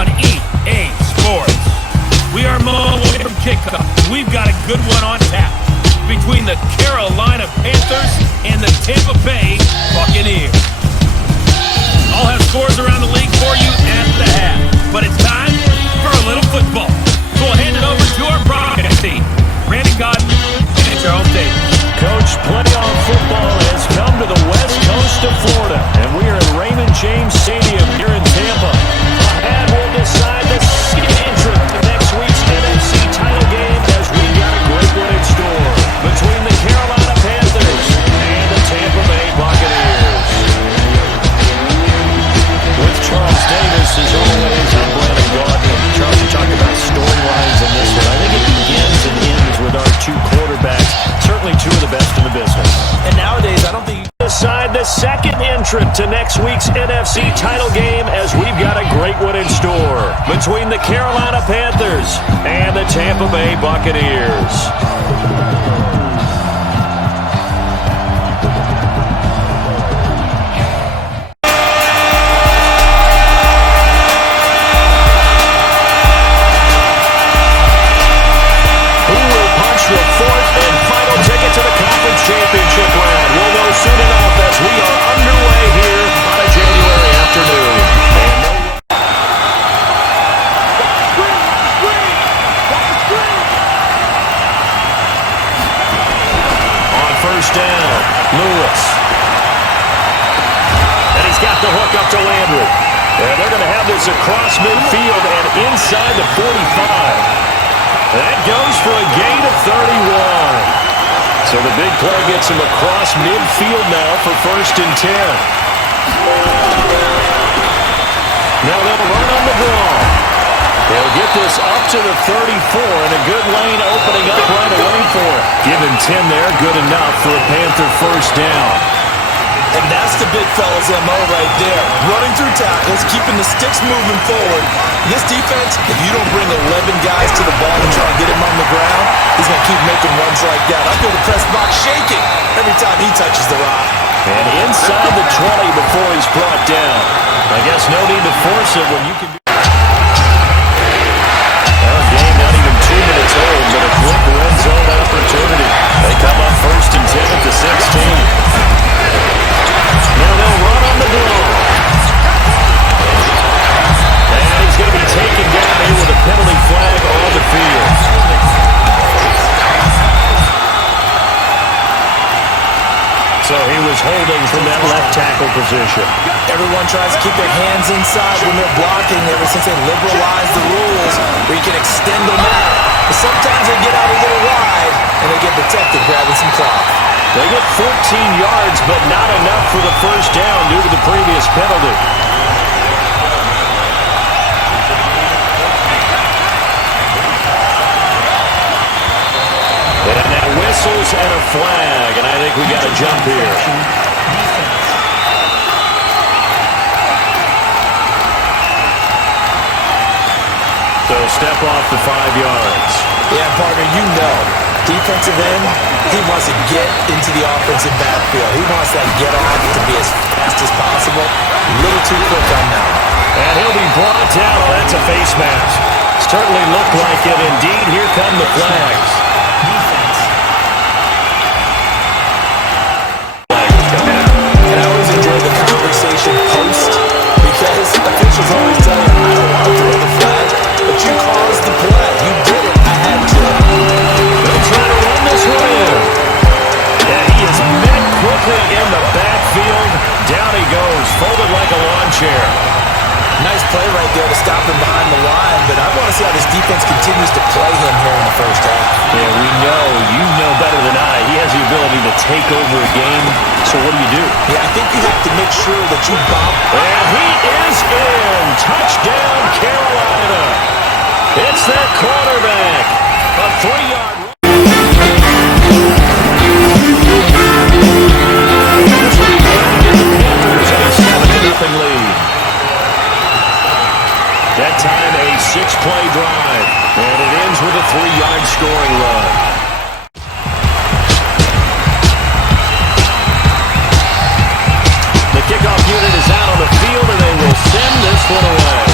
on EA Sports. We are moments away from kickoff. We've got a good one on tap between the Carolina Panthers and the Tampa Bay Buccaneers. I'll have scores around the league for you at the half, but it's time for a little football. So we'll hand it over to our broadcast team. Randy Cotton and Charles Davis. Coach, playoff football has come to the west coast of Florida, and we are at Raymond James Stadium here in Tampa. And we'll decide the entrant to next week's NFC title game as we got a great one in store between the Carolina Panthers and the Tampa Bay Buccaneers. With Charles Davis, as always, I'm Brandon Gardner. Charles, you talked about storylines in this one. I think it begins and ends with our two quarterbacks, certainly two of the best in the business. And nowadays, I don't think you decide the second entrant to next week's NFC title game as we've got a great one in store between the Carolina Panthers and the Tampa Bay Buccaneers. The fourth and final ticket to the conference championship round. We'll know soon enough as we are underway here on a January afternoon. On first down, Lewis. And he's got the hook up to Landry. And they're going to have this across midfield and inside the 45. That goes for a gain of 31. So the big play gets him across midfield now for first and 10. Now they'll run on the ball. They'll get this up to the 34, and a good lane opening up right away for it. Give him 10 there, good enough for a Panther first down. And that's the big fella's MO right there. Running through tackles, keeping the sticks moving forward. This defense, if you don't bring 11 guys to the ball and try and get him on the ground, he's going to keep making runs like that. I feel the press box shaking every time he touches the rock. And inside the 20 before he's brought down. I guess no need to force it when you can do it. Game not even 2 minutes old, but a quick red zone opportunity. They come up first and 10 at the 16. Now they'll run on the draw. And he's going to be taken down here with a penalty flag on the field. So he was holding from that left tackle position. Everyone tries to keep their hands inside when they're blocking ever since they liberalized the rules where you can extend them out. But sometimes they get out a little wide and they get protected grabbing some clock. They get 14 yards, but not enough for the first down due to the previous penalty. And now whistles and a flag, and I think we got a jump here. So step off the 5 yards. Yeah, partner, you know, defensive end, he wants to get into the offensive backfield. He wants that get off to be as fast as possible. A little too quick on that. And he'll be brought down. Oh, that's a face mask. Certainly looked like it. Indeed, here come the flags. And I always enjoy the conversation post because officials always tell you, I don't want to throw the flag, but you caused the play. You did it. I had to. They'll try to run this one in. And he is met quickly in the backfield. Down he goes, folded like a lawn chair. Nice play right there to stop him behind the line, but I want to see how this defense continues to play him here in the first half. Yeah, we know. You know better than I. He has the ability to take over a game. So what do? Yeah, I think you have to make sure that you bump. And he is in. Touchdown, Carolina. It's their quarterback. A 3-yard run. Lead. That time a 6-play drive, and it ends with a 3-yard scoring run. The kickoff unit is out on the field, and they will send this one away.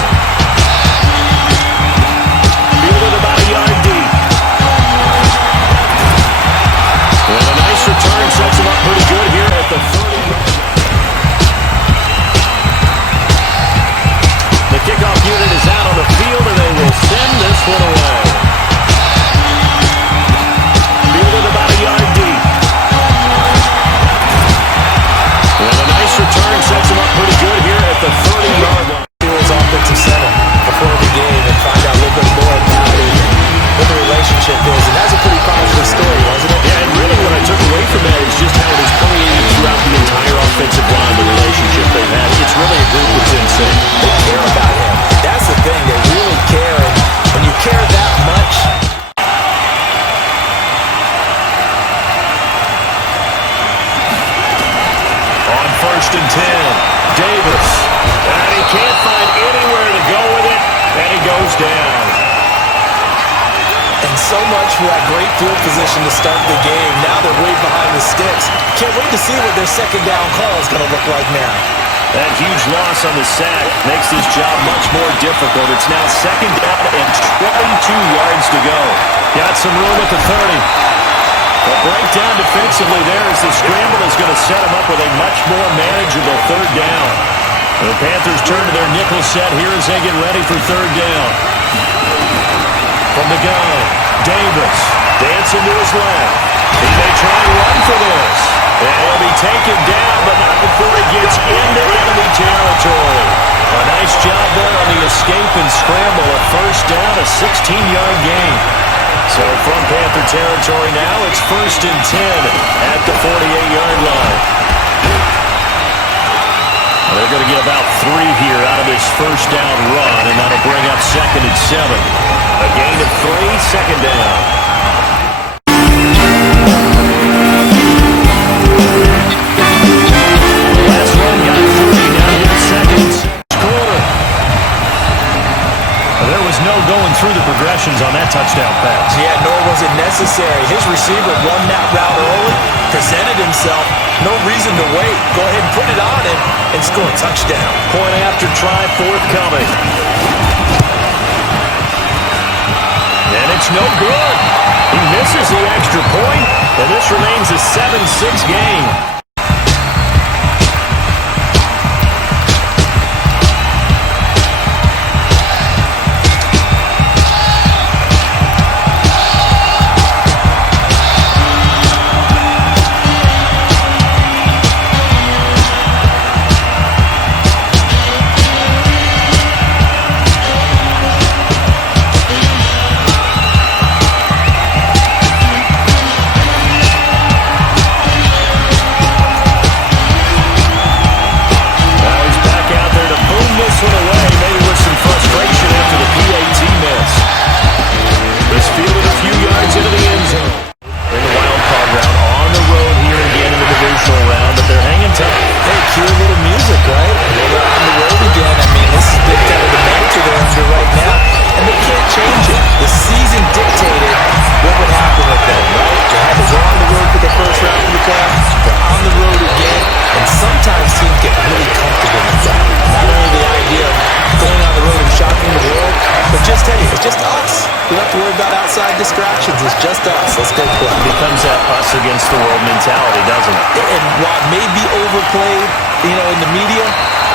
for that great field position to start the game. Now they're way behind the sticks. Can't wait to see what their second down call is going to look like now. That huge loss on the sack makes this job much more difficult. It's now second down and 22 yards to go. Got some room at the 30. The breakdown defensively there as the scramble is going to set them up with a much more manageable third down. The Panthers turn to their nickel set here as they get ready for third down. From the gun, Davis dancing to his left. He may try and run for this. And he'll be taken down, but not before he gets into enemy territory. A nice job there on the escape and scramble. A first down, a 16-yard gain. So from Panther territory now, it's 1st and 10 at the 48-yard line. They're going to get about 3 here out of this first down run, and that'll bring up 2nd and 7. A gain of 3, second down. Last run got 3, now here 2nd quarter. There was no going through the progressions on that touchdown pass. Yeah, nor was it necessary. His receiver run that route early, presented himself. No reason to wait. Go ahead and put it on him and score a touchdown. Point after try forthcoming. And it's no good. He misses the extra point, and this remains a 7-6 game. Distractions. It's just us. Let's go play. It becomes that us against the world mentality, doesn't it? And while it may be overplayed, in the media,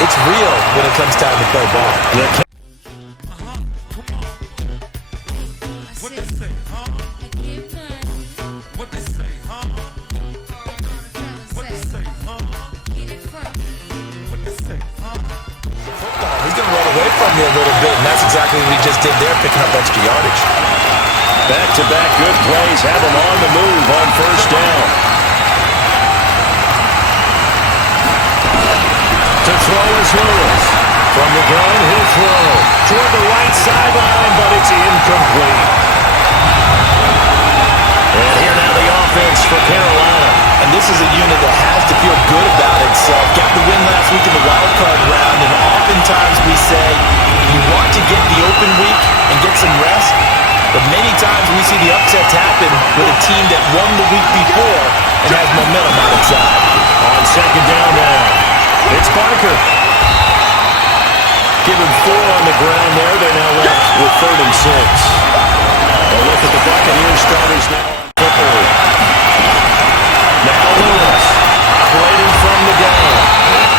it's real when it comes time to play ball. Yeah. He's going to run away from you a little bit, and that's exactly what he just did there, picking up extra yardage. Back-to-back good plays have him on the move on first down. To throw is Lewis. From the gun, he'll throw. Toward the right sideline, but it's incomplete. And here now the offense for Carolina. And this is a unit that has to feel good about itself. Got the win last week in the wild card round, and oftentimes we say you want to get the open week and get some rest. But many times we see the upsets happen with a team that won the week before and has momentum on its side. On second down now, it's Parker. Give him 4 on the ground there. They're now left with 3rd and 6. A look at the Buccaneers starters now. Now Lewis, operating from the gun.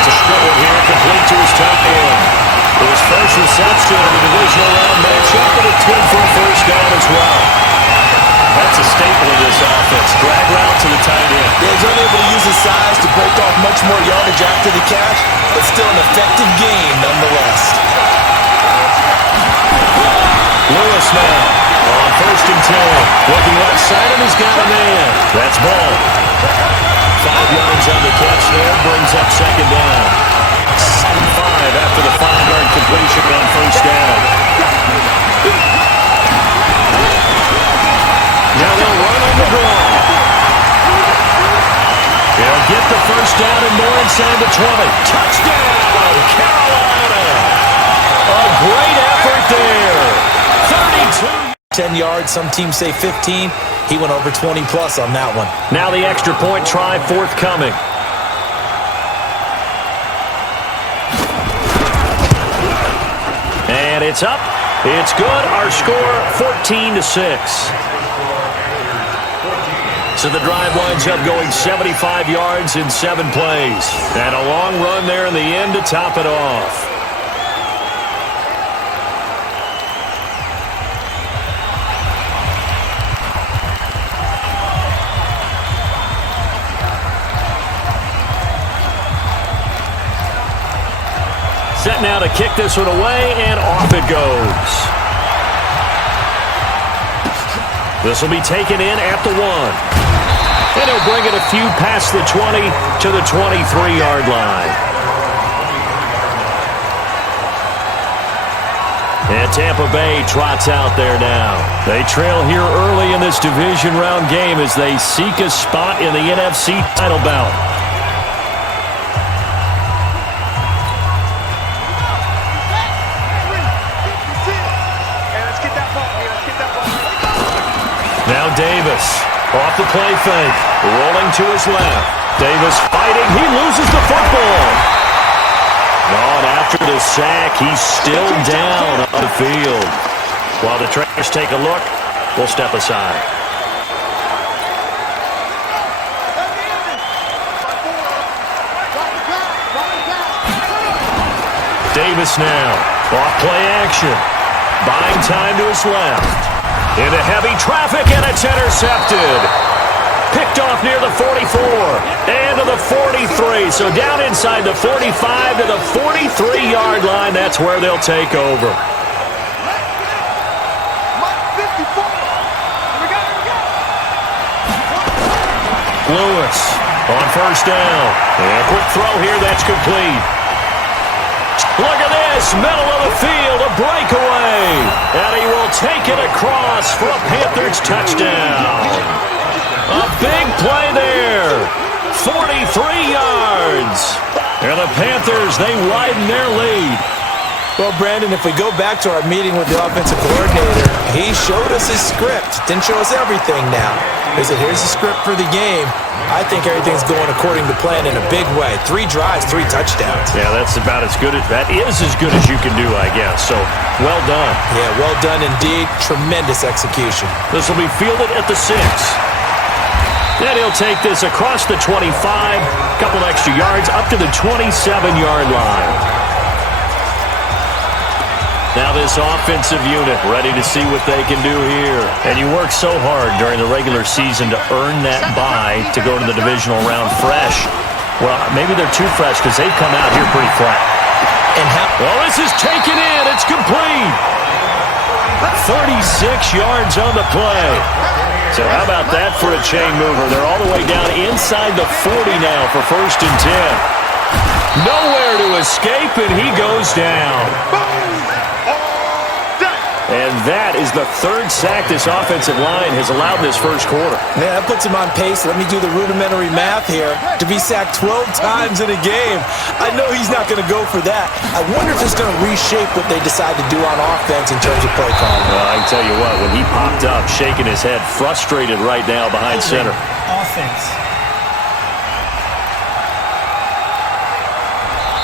To Stewart here, complete to his tight end. His first reception in the divisional round matchup, but it's good for a first down as well. That's a staple of this offense. Drag route to the tight end. Yeah, he's unable to use his size to break off much more yardage after the catch, but still an effective gain nonetheless. Lewis now on 1st and 10. Looking left side, and he's got a man. That's Ball. 5 yards on the catch there, brings up second down. 7-5 after the 5-yard completion on first down. Now they'll run on the ground. They'll get the first down and more inside the 20. Touchdown, Carolina! A great effort there. 32. 10 yards. yards. Some teams say 15. He went over 20-plus on that one. Now the extra point try forthcoming. And it's up. It's good. Our score, 14-6. So the drive winds up going 75 yards in 7 plays. And a long run there in the end to top it off. Set now to kick this one away, and off it goes. This will be taken in at the 1. And he'll bring it a few past the 20 to the 23-yard line. And Tampa Bay trots out there now. They trail here early in this division round game as they seek a spot in the NFC title bout. Now Davis, off the play fake, rolling to his left. Davis fighting, he loses the football. Oh, and after the sack, he's still down on the field. While the trainers take a look, we'll step aside. Davis now, off play action, buying time to his left. Into heavy traffic, and it's intercepted. Picked off near the 44 and to the 43. So down inside the 45 to the 43-yard line. That's where they'll take over. Lewis on first down. And a quick throw here that's complete. Look at this, middle of the field, a breakaway. And he will take it across for a Panthers touchdown. A big play there. 43 yards. And the Panthers, they widen their lead. Well, Brandon, if we go back to our meeting with the offensive coordinator, he showed us his script. Didn't show us everything now. He said, here's the script for the game. I think everything's going according to plan in a big way. 3 drives, 3 touchdowns. Yeah, that's about as good as, that is as good as you can do, I guess. So, well done. Yeah, well done indeed. Tremendous execution. This will be fielded at the 6. Then he'll take this across the 25, couple extra yards, up to the 27-yard line. Now this offensive unit ready to see what they can do here. And you work so hard during the regular season to earn that bye to go to the divisional round fresh. Well, maybe they're too fresh because they've come out here pretty flat. And well, this is taken in. It's complete. 36 yards on the play. So how about that for a chain mover? They're all the way down inside the 40 now for 1st and 10. Nowhere to escape, and he goes down. And that is the 3rd sack this offensive line has allowed this first quarter. Yeah, that puts him on pace. Let me do the rudimentary math here. To be sacked 12 times in a game. I know he's not going to go for that. I wonder if it's going to reshape what they decide to do on offense in terms of play calling. Well, I can tell you what, when he popped up, shaking his head, frustrated right now behind center. Offense.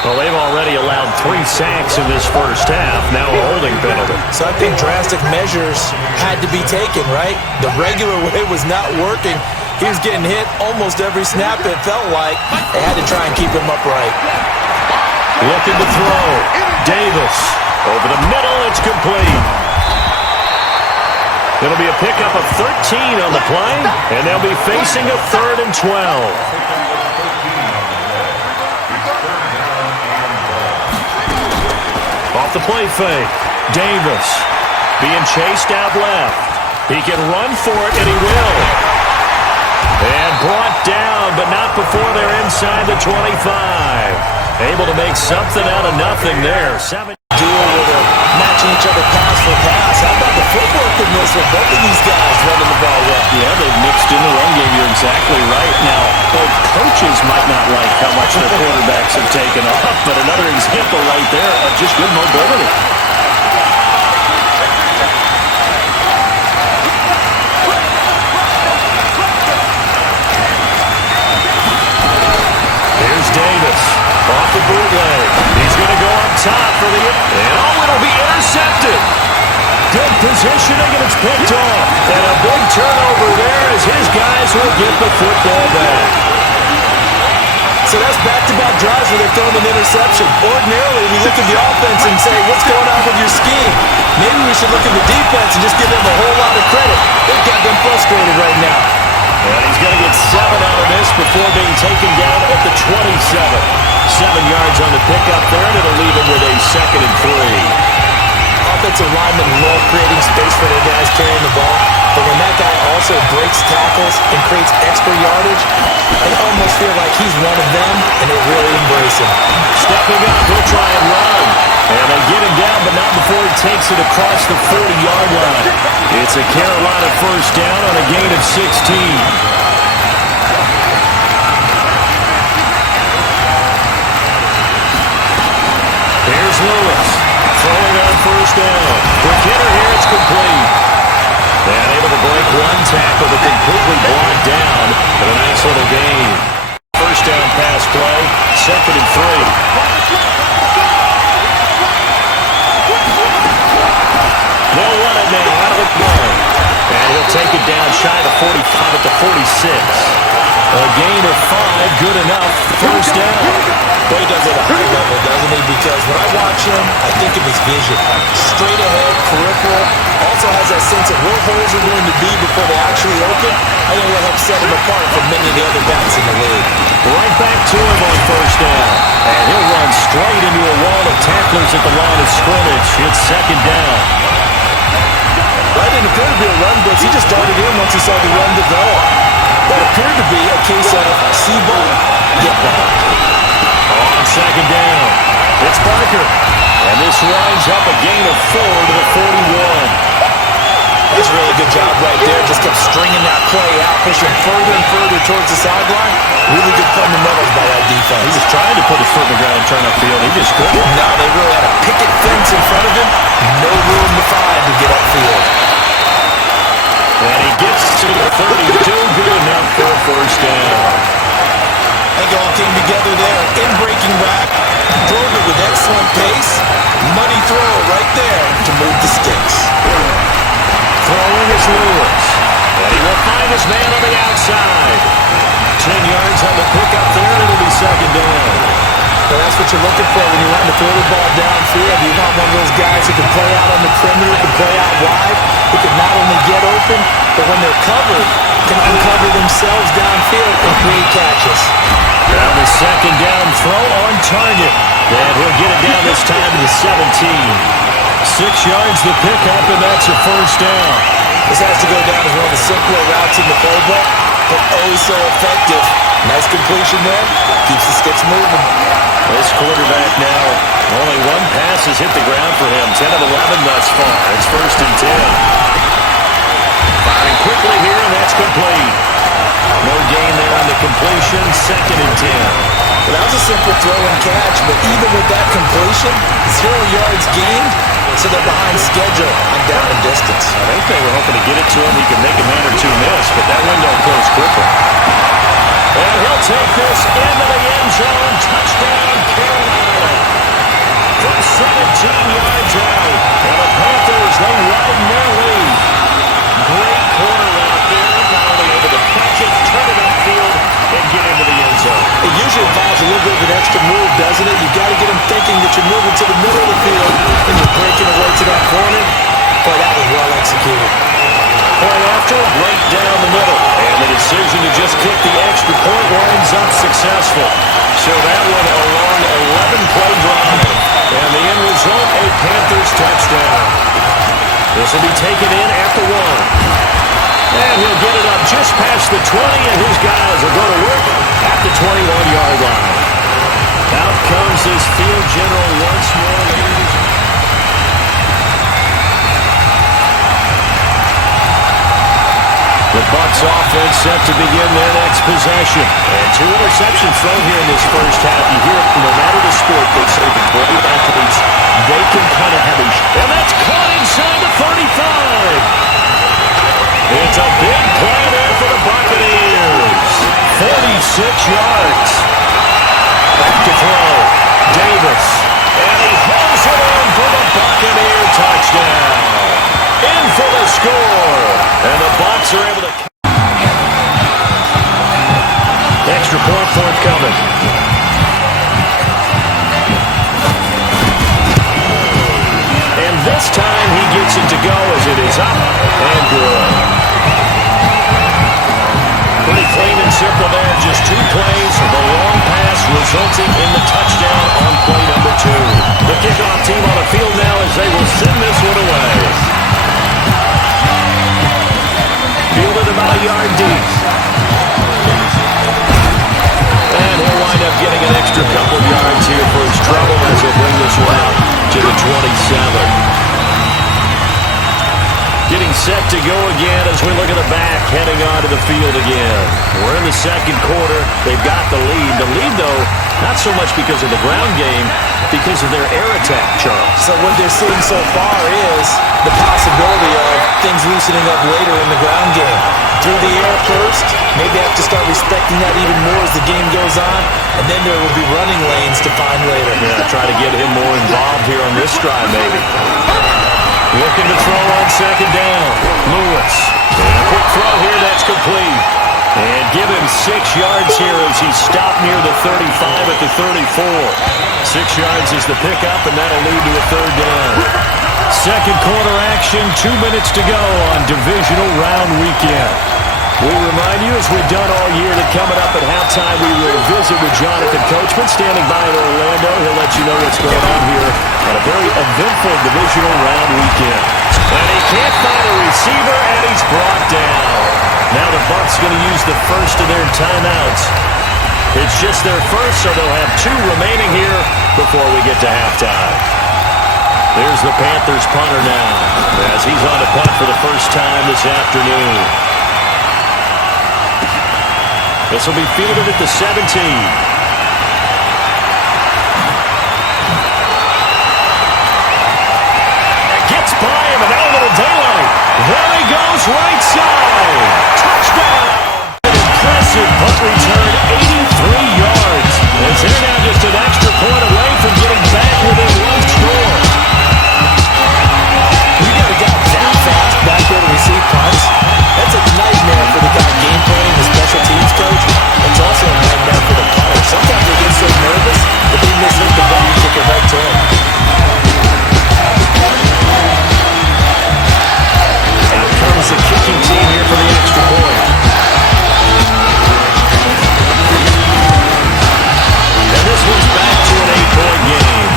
Well, they've already allowed 3 sacks in this first half. Now a holding penalty. So I think drastic measures had to be taken, right? The regular way was not working. He was getting hit almost every snap, it felt like. They had to try and keep him upright. Looking to throw. Davis. Over the middle, it's complete. It'll be a pickup of 13 on the play, and they'll be facing a 3rd and 12. Off the play fake. Davis being chased out left. He can run for it, and he will. And brought down, but not before they're inside the 25. Able to make something out of nothing there. Duel where they're matching each other pass for pass. How about the footwork in this with both of these guys running the ball well? Yeah, they've mixed in the run game. You're exactly right. Now, both coaches might not like how much their quarterbacks have taken off, but another example right there of just good mobility. bootleg. He's going to go up top for the... And it'll be intercepted. Good positioning, and it's picked off. And a big turnover there as his guys will get the football back. So that's back-to-back drives where they're throwing an interception. Ordinarily, we look at the offense and say, what's going on with your scheme? Maybe we should look at the defense and just give them a whole lot of credit. They've got them frustrated right now. And he's going to get 7 out of this before being taken down at the 27. 7 yards on the pickup there, and it'll leave him with a 2nd and 3. Offensive linemen love creating space for their guys carrying the ball, but when that guy also breaks tackles and creates extra yardage, they almost feel like he's one of them, and they really embrace him. Stepping up, he'll try and run. And they get him down, but not before he takes it across the 40-yard line. It's a Carolina first down on a gain of 16. Here's Lewis. Throwing on first down. Quick hitter here, it's complete. And able to break one tackle, but completely blocked down. But a nice little gain. First down pass play, 2nd and 3. They'll run it now out of the gun. And he'll take it down shy of the 45 at the 46. A gain of 5, good enough. First down. But he does it at a high level, doesn't he? Because when I watch him, I think of his vision. Straight ahead, peripheral. Also has that sense of where holes are going to be before they actually open. I think that helps set him apart from many of the other backs in the league. Right back to him on first down. And he'll run straight into a wall of tacklers at the line of scrimmage. It's 2nd down. That didn't appear to be a run blitz. He just darted in once he saw the run develop. That appeared to be a case of see ball, get ball. On 2nd down, it's Barker. And this winds up a gain of 4 to the 41. That's a really good job right there. Just kept stringing that play out, pushing further and further towards the sideline. Really good fundamentals by that defense. He was trying to put his foot in the ground and turn upfield. He just couldn't. No, they really had a picket fence in front of him. No room to find to get upfield. And he gets to the 32. Good enough for a first down. I think it all came together there. In breaking back, drove it with excellent pace. Money throw right there to move the sticks. Throwing is Lewis. And he will find his man on the outside. 10 yards on the pickup there, and it'll be 2nd down. So that's what you're looking for when you want to throw the ball downfield. You want one of those guys who can play out on the perimeter, who can play out wide, who can not only get open, but when they're covered, can uncover themselves downfield and create catches. Now the 2nd down throw on target. And he'll get it down this time to the 17. 6 yards the pickup, and that's a first down. This has to go down as one of the simpler routes in the playbook, but oh so effective. Nice completion there. Keeps the sticks moving. This quarterback now, only one pass has hit the ground for him. 10 of 11 thus far. It's 1st and 10. Firing quickly here, and that's complete. No gain there on the completion. 2nd and 10. Well, that was a simple throw and catch, but even with that completion, 0 yards gained, so they're behind schedule on down and distance. I think they were hoping to get it to him. He could make a man or two miss, but that window closed quickly. And he'll take this into the end zone. Touchdown, Carolina. From 17 yards out. And the Panthers, they widen their lead. Great corner out there. Not only able to catch it, turn it upfield, and get into the end zone. It usually involves a little bit of an extra move, doesn't it? You've got to get them thinking that you're moving to the middle of the field and you're breaking away to that corner. Boy, that was well executed. Point after, right down the middle. And the decision to just kick the extra point winds up successful. So that one a long 11-play drive. And the end result, a Panthers touchdown. This will be taken in at the 1. And he'll get it up just past the 20, and his guys will go to work at the 21-yard line. Out comes his field general once more, ladies. The Bucs offense set to begin their next possession. And 2 interceptions thrown here in this first half. You hear it, no matter the sport, they say the great athletes, they can kind of have a... And that's caught inside the 35. It's a big play there for the Buccaneers. 46 yards. Back to throw. And good. Pretty clean and simple there. Just 2 plays. The long pass resulting in the touchdown on play number 2. The kickoff team on the field now as they will send this one away. Fielded about a yard deep. And he'll wind up getting an extra couple yards here for his trouble as he'll bring this one out to the 27. Getting set to go again as we look at the back, heading onto the field again. We're in the second quarter. They've got the lead. The lead, though, not so much because of the ground game, because of their air attack, Charles. So what they're seeing so far is the possibility of things loosening up later in the ground game. Through the air first, maybe they have to start respecting that even more as the game goes on, and then there will be running lanes to find later. Yeah, try to get him more involved here on this drive, maybe. Looking to throw on second down. Lewis. And a quick throw here, that's complete. And give him 6 yards here as he's stopped near the 35 at the 34. 6 yards is the pickup, and that'll lead to a third down. Second quarter action, 2 minutes to go on divisional round weekend. We remind you, as we've done all year, that coming up at halftime, we will visit with Jonathan Coachman standing by in Orlando. He'll let you know what's going on here on a very eventful divisional round weekend. And he can't find a receiver, and he's brought down. Now the Bucs going to use the first of their timeouts. It's just their first, so they'll have 2 remaining here before we get to halftime. There's the Panthers punter now, as he's on the punt for the first time this afternoon. This will be fielded at the 17. Gets by him, and now a little daylight. There he goes, right side. Touchdown! Impressive punt return, 83 yards. As they're now just an extra point away from getting back within 1 score. You got a guy that fast back there to receive punts. That's a nightmare for the guy game planning, the special teams coach. It's also a nightmare for the punter. Sometimes they get so nervous that they miss the ball and kick it right to him. Out comes the kicking team here for the extra point. And this one's back to an 8-point game.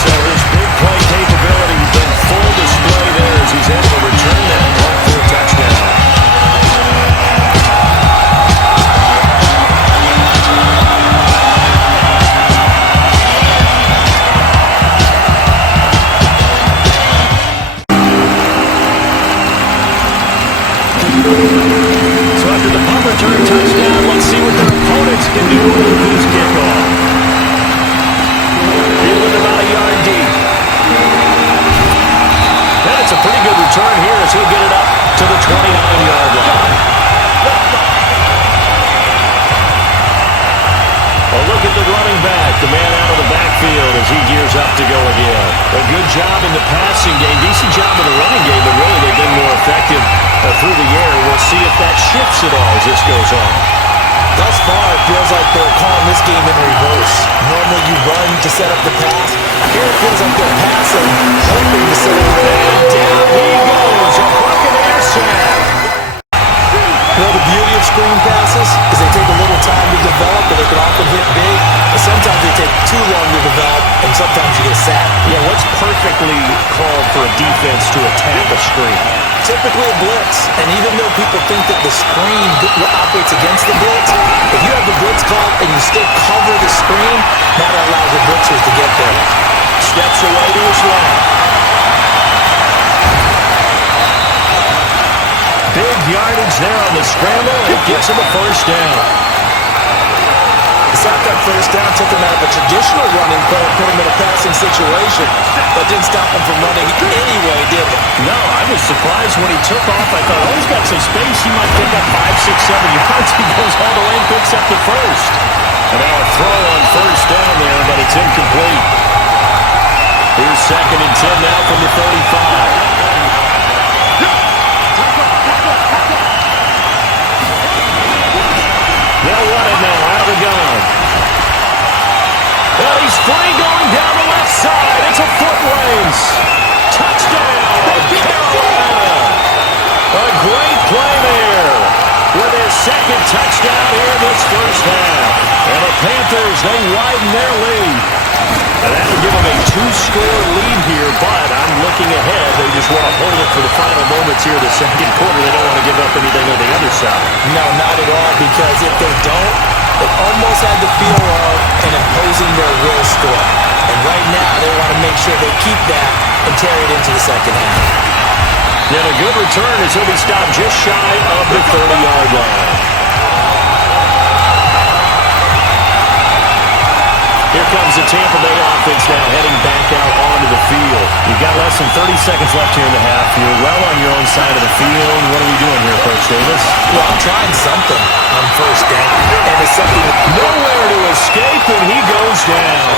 So his big play capability in full display there as he's able to return that ball for a touchdown. So after the punt return touchdown, let's see what their opponents can do with this kickoff. Fielded about a yard deep. And it's a pretty good return here as he'll get it up to the 29-yard line. A look at the running back, the man out of the backfield as he gears up to go again. A good job in the passing game, decent job in the running game, but really they've been more effective through the air. We'll see if that shifts at all as this goes on. Thus far, it feels like they're calling this game in reverse. Normally you run to set up the pass. Here it feels like they're passing, hoping to set up the pass. And down he goes, a Buccaneer sack. You know, the beauty of screen passes is they take a little time to develop, but they can often hit big. And sometimes they take too long to develop, and sometimes you get sacked. Yeah, what's perfectly called for a defense to attack a screen? Typically a blitz, and even though people think that the screen operates against the blitz, if you have the blitz called and you still cover the screen, that allows the blitzers to get there. Steps away to his left. Big yardage there on the scramble. It gets him a first down. The sack on first down took him out of a traditional running play and put him in a passing situation. That didn't stop him from running anyway, did it? No, I was surprised when he took off. I thought, oh, he's got some space. He might pick up 5, 6, 7 yards. He goes all the way and picks up the first. And now a throw on first down there, but it's incomplete. Here's 2nd and 10 now from the 35. They'll run it now out of the gun. Well, he's free going down the left side. It's a foot race. Davis. Touchdown, Carolina. A great play there with his second touchdown here in this first half. And the Panthers, they widen their lead. And that'll give them a 2-score lead here, but I'm looking ahead. They just want to hold it for the final moments here of the second quarter. They don't want to give up anything on the other side. No, not at all, because if they don't, it almost had the feel of an imposing their will score. And right now, they want to make sure they keep that and carry it into the second half. And a good return as he'll be stopped just shy of the 30-yard line. Here comes the Tampa Bay offense now heading back out onto the field. You've got less than 30 seconds left here in the half. You're well on your own side of the field. What are we doing here, Coach Davis? Well, I'm trying something on first down. And it's something nowhere to escape, and he goes down.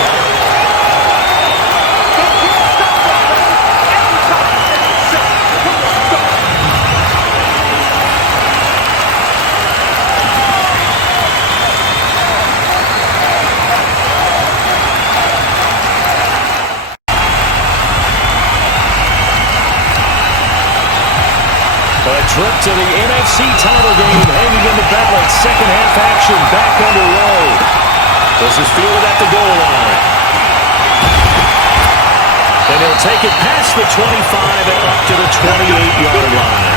A trip to the NFC title game hanging in the balance. Second half action back underway. This is fielded at the goal line. And he'll take it past the 25 and up to the 28-yard line.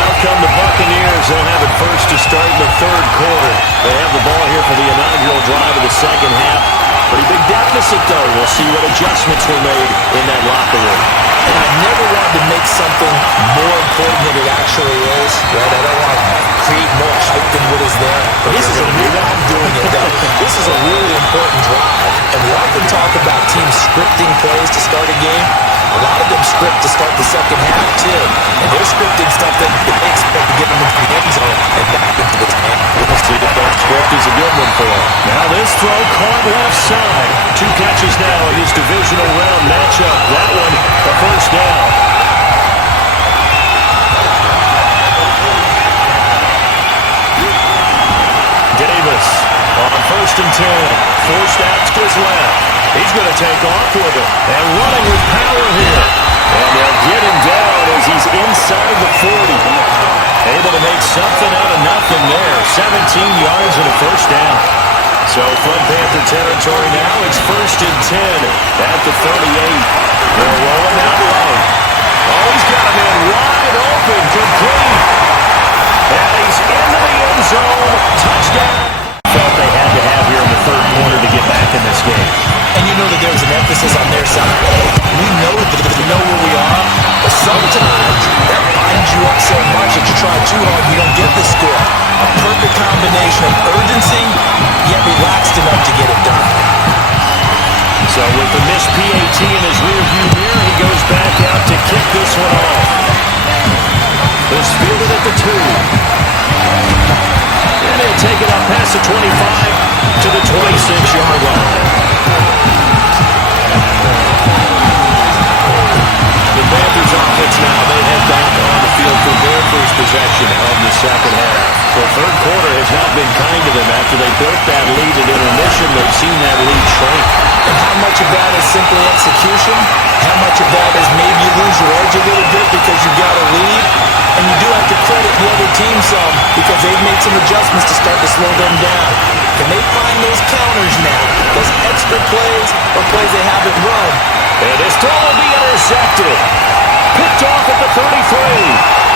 Out come the Buccaneers. They'll have it first to start in the third quarter. They have the ball here for the inaugural drive of the second half. Pretty big deficit, though. We'll see what adjustments were made in that locker room. And I never wanted to make something more important than it actually is, right? I don't want to create more hype than what is there. But this is a really, I'm doing it, though. This is a really important drive. And we often talk about teams scripting plays to start a game. A lot of them script to start the second half, too. And they're scripting something that they expect to get them into the end zone and back into this game. We'll see if that script is a good one for them. Now this throw caught left side. 2 catches now in this divisional round matchup. That one, a first down. Davis on first and 10. Forced out to his left. He's going to take off with it. And running with power here. And they'll get him down as he's inside the 40. Able to make something out of nothing there. 17 yards and a first down. So from Panther territory now, it's first and 10 at the 38. They're rolling out low. Oh, he's got him in wide open, complete. And he's into the end zone. Touchdown. Felt they had to have here in the third quarter to get back in this game. And you know that there's an emphasis on their side. We know that we know where we are, but sometimes that binds you up so much that you try too hard, you don't get the score. A perfect combination of urgency, yet relaxed enough to get it done. So with the missed PAT in his rearview mirror, he goes back out to kick this one off. It's fielded at the 2. And he'll take it up past the 25 to the 26-yard line. The Panthers offense now, they head back on the field for their first possession of the second half. The third quarter has not been kind to them after they built that lead at intermission. They've seen that lead shrink. And how much of that is simply execution? How much of that is maybe you lose your edge a little bit because you got a lead? And you do have to credit the other team some because they've made some adjustments to start to slow them down. Can they find those counters now? Those extra plays or plays they haven't run? And this throw will be intercepted. Picked off at the 33.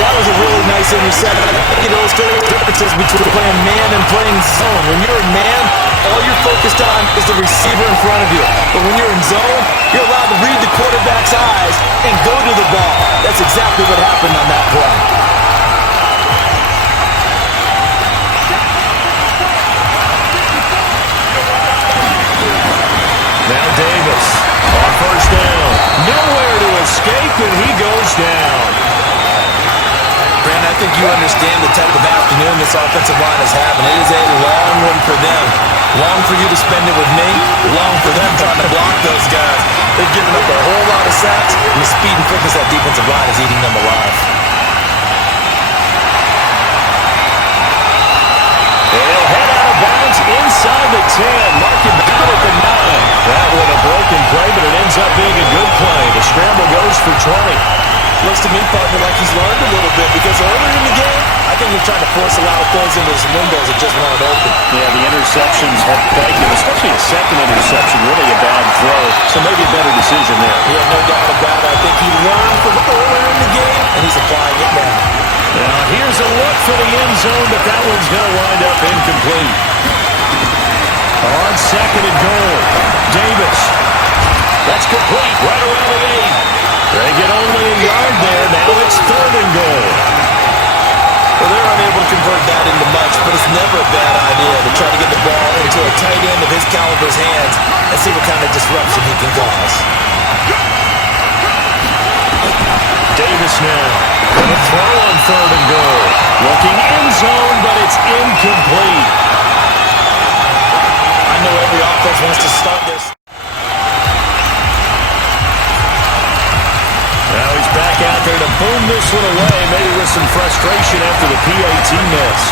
That was a really nice interception. I think it illustrates the differences between playing man and playing zone. When you're in man, all you're focused on is the receiver in front of you. But when you're in zone, you're allowed to read the quarterback's eyes and go to the ball. That's exactly what happened on that play. Now Davis on first down. Nowhere to escape, and he goes down. Brandon, I think you understand the type of afternoon this offensive line is having. It is a long one for them. Long for you to spend it with me. Long for them trying to block those guys. They've given up a whole lot of sacks, and the speed and quickness of that defensive line is eating them alive. up being a good play. The scramble goes for 20. Looks to me, partner, like he's learned a little bit because earlier in the game, I think he tried to force a lot of throws into his windows that just weren't open. Yeah, the interceptions have plagued him, especially a second interception, really a bad throw. So maybe a better decision there. Yeah, no doubt about it. I think he learned from earlier in the game, and he's applying it now. Now, here's a look for the end zone, but that one's going to wind up incomplete. On second and goal, Davis. That's complete right around the 8. They get only a yard there. Now it's third and goal. Well, they're unable to convert that into much, but it's never a bad idea to try to get the ball into a tight end of his caliber's hands and see what kind of disruption he can cause. Davis now. Going to throw on third and goal. Looking end zone, but it's incomplete. I know every offense wants to start this. Now he's back out there to boom this one away, maybe with some frustration after the PAT miss.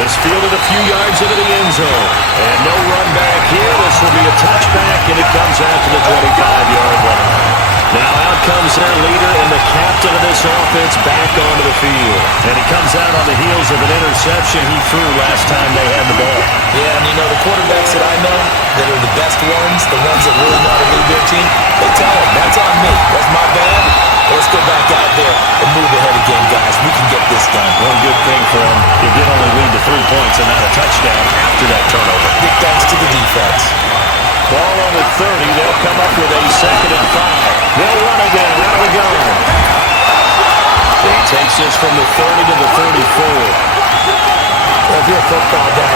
This fielded a few yards into the end zone. And no run back here. This will be a touchback, and it comes out to the 25-yard line. Now out comes their leader and the captain of this offense back onto the field. And he comes out on the heels of an interception he threw last time they had the ball. Yeah, and you know, the quarterbacks that I know that are the best ones, the ones that really know how to lead their team, they tell them, that's on me. That's my bad. Let's go back out there and move ahead again, guys. We can get this done. One good thing for him, he did only lead to 3 points and not a touchdown after that turnover. Big thanks to the defense. Ball on the 30. They'll come up with a 2nd and 5. They'll run again. Out of the gun. He takes this from the 30 to the 34. Well, if you're a football guy,